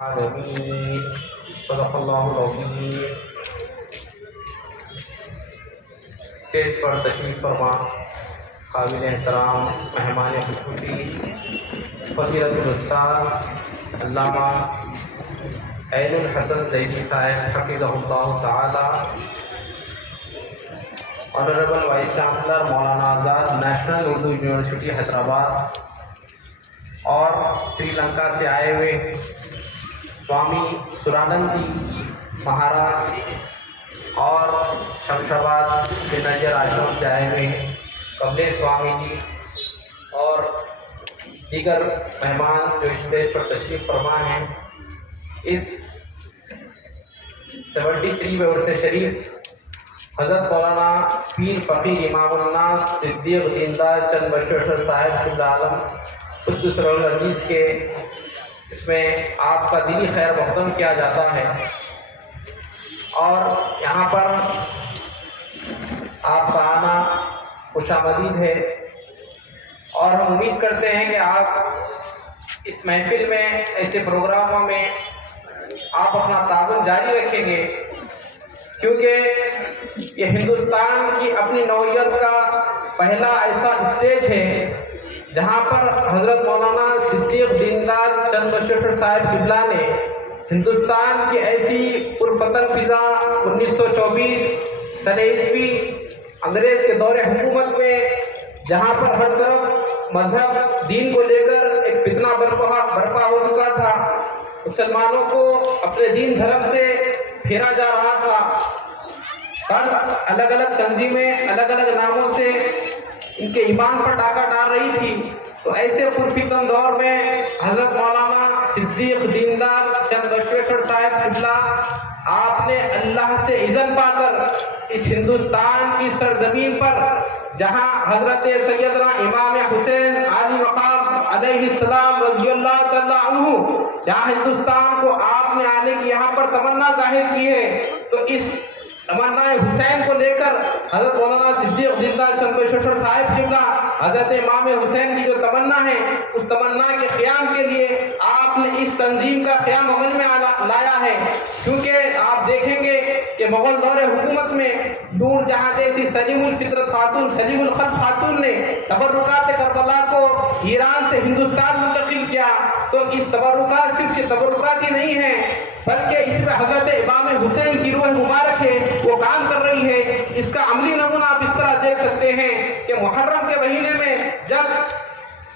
العالمین صدق اللہ العظیم۔ اسٹیج پر تشریف فرما قابل احترام مہمان خصوصی فضیلت الاستاذ علامہ عین الحسن زیدی صاحب حفظہ اللہ تعالی، honourable vice chancellor Maulana Azad national Urdu university Hyderabad, اور سری لنکا سے آئے ہوئے سوامی سورانندی مہاراج، اور شمشاباد کے نجر آشرم سے آئے ہوئے کملے سوامی جی، اور دیگر مہمان جو اسٹیج پر تشریف فرما ہیں۔ اس 73ویں عرس شریف حضرت مولانا پیر فقیر امام الناس صدیق دیندار چند بشوشر صاحب قبلہ عالم قدس سرور العزیز کے اس میں آپ کا دینی خیر مقدم کیا جاتا ہے، اور یہاں پر آپ کا آنا خوش آمدید ہے، اور ہم امید کرتے ہیں کہ آپ اس محفل میں ایسے پروگراموں میں آپ اپنا تعاون جاری رکھیں گے، کیونکہ یہ ہندوستان کی اپنی نوعیت کا پہلا ایسا اسٹیج ہے جہاں پر حضرت مولانا صدیق دیندار چند بشوشر صاحب قبلہ نے ہندوستان کی ایسی پرفتن فضا 1924 سنہ عیسوی انگریز کے دور حکومت میں، جہاں پر ہر طرف مذہب دین کو لے کر ایک فتنہ برپا ہو چکا تھا، مسلمانوں کو اپنے دین دھرم سے پھیرا جا رہا تھا، الگ الگ تنظیمیں الگ الگ ناموں سے ان کے ایمان پر ڈاکہ ڈال رہی تھی۔ تو ایسے پرفتن دور میں حضرت مولانا صدیق دیندار چند بشوشر صاحب قبلہ آپ نے اللہ سے اذن پا کر اس ہندوستان کی سرزمین پر، جہاں حضرت سیدنا امام حسین علی مقام علیہ السلام رضی اللہ تعالی عنہ، جہاں ہندوستان کو آپ نے آنے کی یہاں پر تمنا ظاہر کی ہے، تو اس تمنا حسین کو لے کر حضرت مولانا صدیق دیندار چند بشوشر صاحب قبلہ حضرت امام حسین کی جو تمنا ہے، اس تمنا کے قیام کے لیے آپ نے اس تنظیم کا قیام عمل میں لایا ہے، کیونکہ آپ دیکھیں گے کہ مغل دور حکومت میں نور جہاں جیسی سلیم الفطرت خاتون، سلیم الخط خاتون نے تبرکات کربلا کو ایران سے ہندوستان منتقل کیا، تو اس تبرکات صرف یہ تبرکات ہی نہیں ہیں، بلکہ اس میں حضرت امام حسین کی روح مبارک ہے وہ کام کر رہی ہے۔ اس کا عملی نمونہ آپ اس طرح دیکھ سکتے ہیں کہ محرم کے مہینے میں جب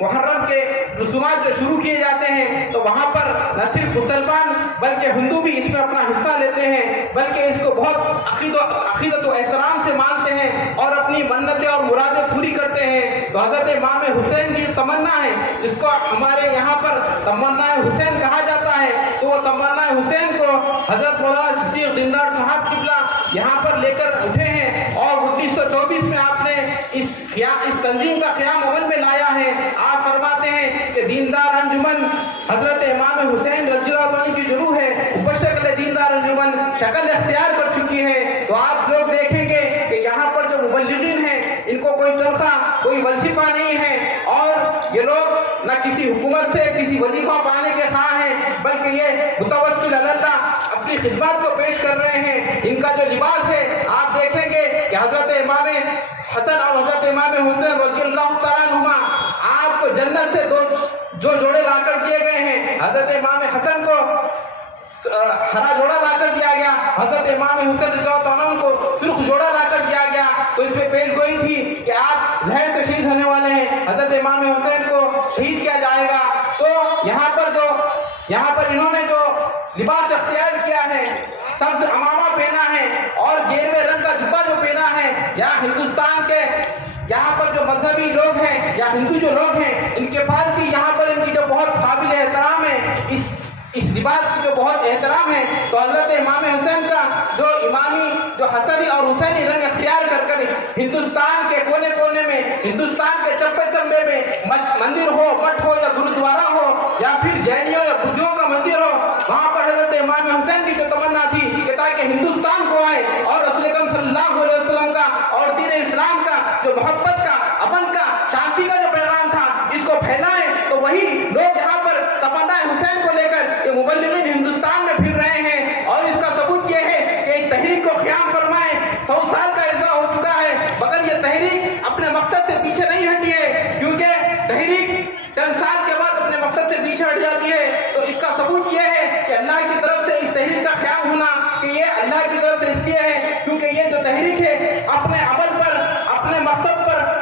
محرم کے رسومات جو شروع کیے جاتے ہیں، تو وہاں پر نہ صرف مسلمان بلکہ ہندو بھی اس میں اپنا حصہ لیتے ہیں، بلکہ اس کو بہت عقیدت و احترام سے مانتے ہیں اور اپنی منتیں اور مرادیں پوری کرتے ہیں۔ تو حضرت امام حسین کی تمنا ہے، جس کو ہمارے یہاں پر تمنا حسین کہا جاتا ہے، تو وہ تمنا حسین کو حضرت مولانا صدیق دیندار صاحب قبلہ یہاں پر لے کر اٹھے ہیں، اور 1924 میں آپ نے اس تنظیم کا قیام عمل میں لایا ہے۔ آپ فرماتے ہیں کہ دیندار انجمن حضرت امام حسین رضی اللہ عنہ کی جو روح ہے، مبشر دیندار انجمن شکل اختیار کر چکی ہے۔ تو آپ لوگ دیکھیں گے کہ یہاں پر جو مبلغین ہیں، ان کو کوئی تنخواہ کوئی وظیفہ نہیں ہے، اور یہ لوگ نہ کسی حکومت سے کسی وظیفہ پانے کے خواہاں ہیں، بلکہ یہ متوکل علی اللہ اپنی خدمات کو پیش کر رہے ہیں۔ ان کا جو لباس ہے، آپ دیکھیں گے کہ حضرت امام حسن اور حضرت امام حسین رضی اللہ تعالیٰ عنہما آپ کو جنت سے جو جوڑے لا کر دیے گئے ہیں، حضرت امام حسن کو ہرا جوڑا لا کر دیا گیا، حضرت امام حسین رضی اللہ عنہ کو سرخ جوڑا لا کر دیا گیا۔ تو اس میں پیش گوئی تھی کہ آپ زہر سے شہید ہونے والے ہیں، حضرت امام حسین کو شہید کیا جائے گا۔ تو یہاں پر انہوں نے جو لباس اختیار کیا ہے، سبز عمامہ پہنا ہے اور گیروے رنگ کا جبہ جو پہنا ہے، یہاں ہندوستان کے یہاں پر جو مذہبی لوگ ہیں یا ہندو جو لوگ ہیں، ان کے پاس بھی یہاں پر ان کی جو بہت قابل احترام ہے، اس لباس کی جو بہت احترام ہے۔ تو حضرت امام حسین کا جو امامی جو حسنی اور حسینی رنگ اختیار کر ہندوستان کے کونے کونے میں، ہندوستان کے چپے چمبے میں مندر ہو، مٹھ ہو یا گرودوارا ہو یا پھر جینیوں یا بدھیوں کا مندر ہو، وہاں پر حضرت امام حسین کی جو تمنا تھی کہ تاکہ ہندوستان کو آئے اور رسول اکرم صلی اللہ علیہ وسلم کا اور دین اسلام کا جو محبت کا، امن کا، شانتی کا جو پیغام تھا، اس کو پھیلائیں، تو وہی لوگ یہاں پر تمنا حسین کو لے کر یہ مبلغین